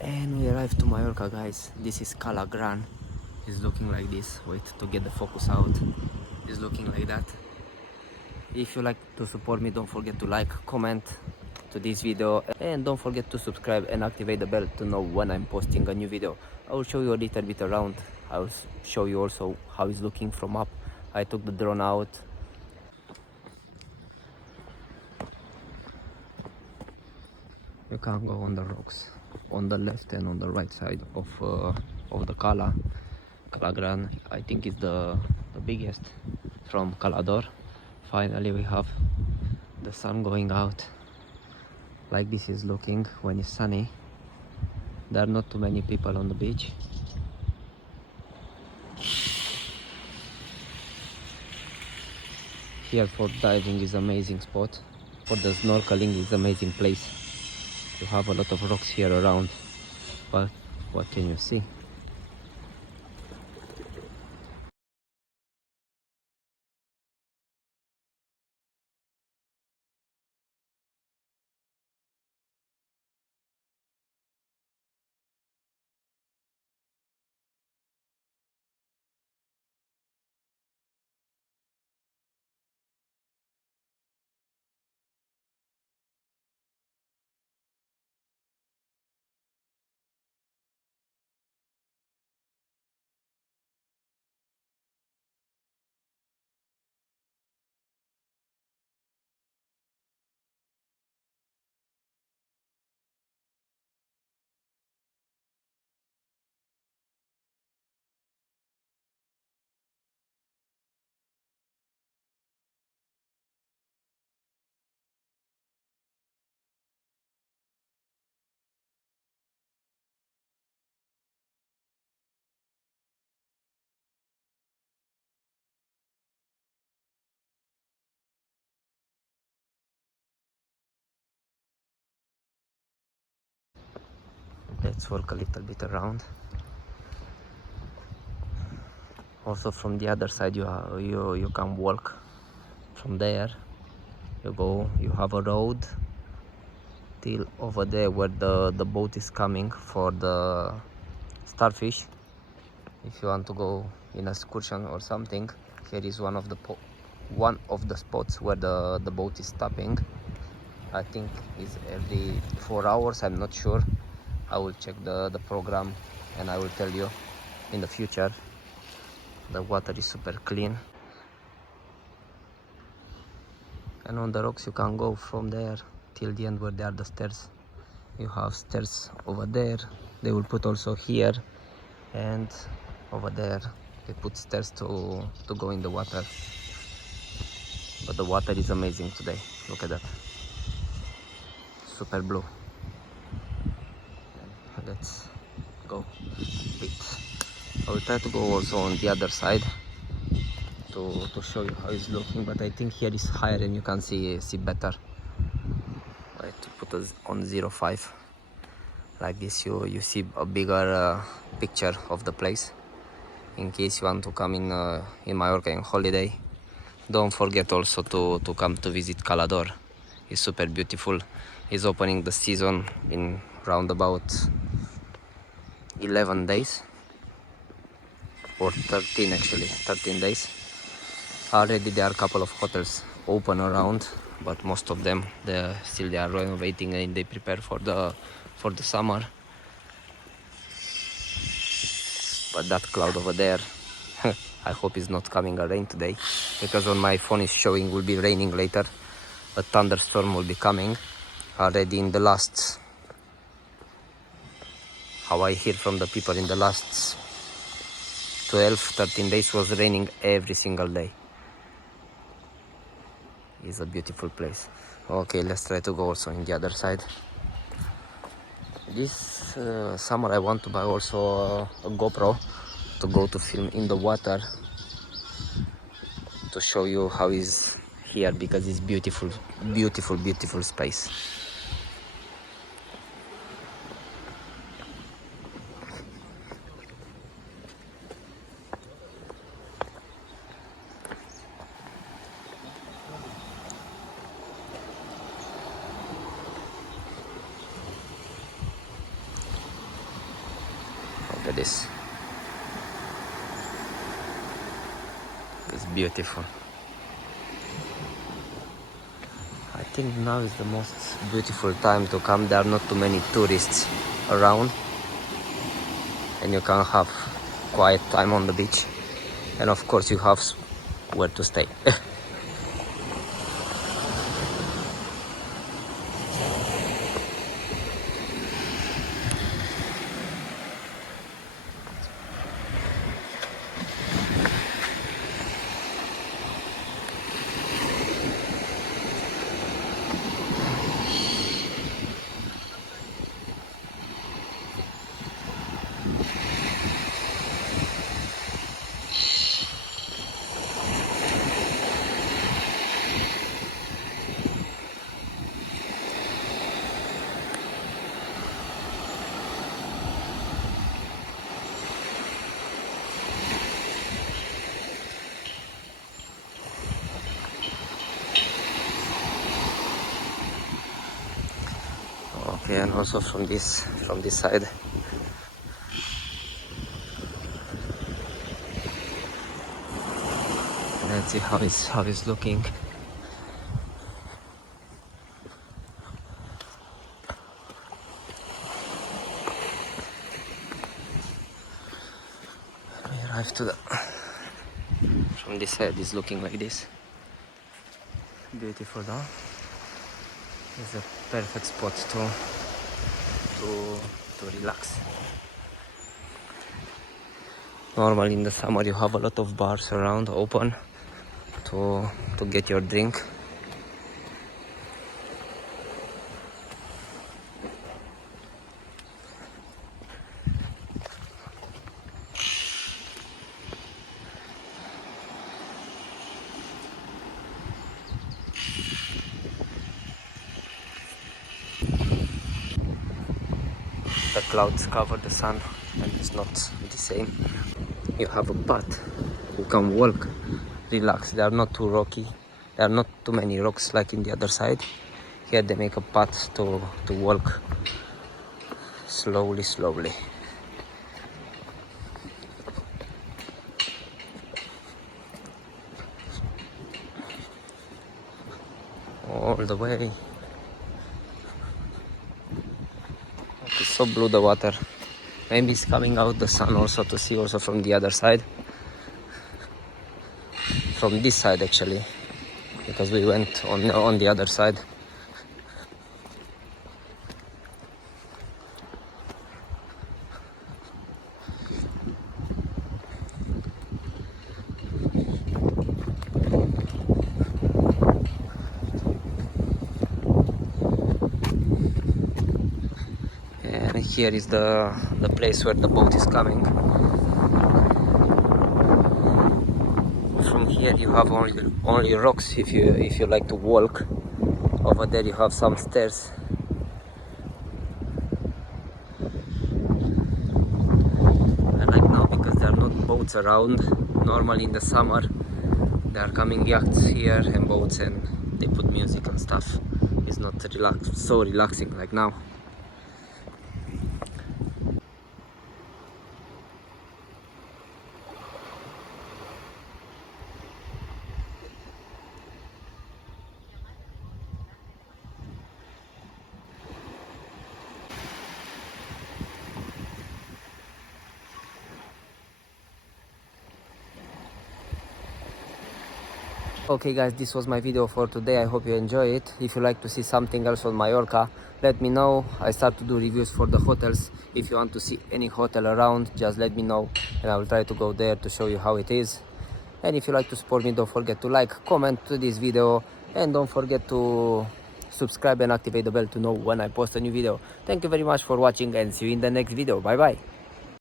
And we arrived to Mallorca, guys. This is Cala. It's looking like this. Wait to get the focus out. It's looking like that. If you like to support me, don't forget to like, comment to this video, and don't forget to subscribe and activate the bell to know when I'm posting a new video. I will show you a little bit around. I will show you also how it's looking from up. I took the drone out. You can go on the rocks on the left and on the right side of the Cala. Cala. I think it's the biggest from Calador. Finally we have the sun going out. Like this is looking when it's sunny. There are not too many people on the beach. Here for diving is amazing spot. For the snorkeling is amazing place. You have a lot of rocks here around, but what can you see? Let's walk a little bit around. Also from the other side you can walk from there. You have a road till over there where the boat is coming for the starfish. If you want to go in excursion or something, here is one of the spots where the boat is stopping. I think it's every 4 hours, I'm not sure. I will check the program and I will tell you in the future. The water is super clean, and on the rocks you can go from there till the end where there are the stairs. You have stairs over there, they will put also here, and over there they put stairs to go in the water. But the water is amazing today. Look at that, super blue. Let's go. Wait, I will try to go also on the other side to show you how it's looking, but I think here is higher and you can see better. I have to put us on 0.5. Like this you see a bigger picture of the place. In case you want to come in Mallorca in holiday, don't forget also to come to visit Calador. It's super beautiful. It's opening the season in round about 11 days or 13, actually 13 days. Already there are a couple of hotels open around, but most of them they are renovating and they prepare for the summer. But that cloud over there, I hope it's not coming a rain today, because on my phone is showing will be raining later. A thunderstorm will be coming. Already in the last, how I hear from the people, in the last 12-13 days was raining every single day. It's a beautiful place. Okay, let's try to go also in the other side. This summer I want to buy also a GoPro to go to film in the water, to show you how is here, because it's beautiful, beautiful, beautiful space. at this. It's beautiful. I think now is the most beautiful time to come. There are not too many tourists around, and you can have quiet time on the beach, and of course you have where to stay. Okay, and also from this side. Let's see how it's looking. We arrived to the. From this side, it's looking like this. Beautiful, though. It's a perfect spot to relax. Normally in the summer you have a lot of bars around open to get your drink. The clouds cover the sun and it's not the same. You have a path, you can walk, relax. They are not too rocky, there are not too many rocks like in the other side. Here they make a path to walk slowly. All the way. It's so blue, the water. Maybe it's coming out the sun also to see also from the other side. From this side actually, because we went on the other side. And here is the place where the boat is coming. From here you have only rocks if you like to walk. Over there you have some stairs. I like now because there are not boats around. Normally in the summer there are coming yachts here and boats and they put music and stuff. It's not so relaxing like now. Okay guys, this was my video for today. I hope you enjoy it. If you like to see something else on Mallorca, let me know. I start to do reviews for the hotels. If you want to see any hotel around, just let me know and I will try to go there to show you how it is. And if you like to support me, don't forget to like, comment to this video, and don't forget to subscribe and activate the bell to know when I post a new video. Thank you very much for watching and see you in the next video. Bye bye.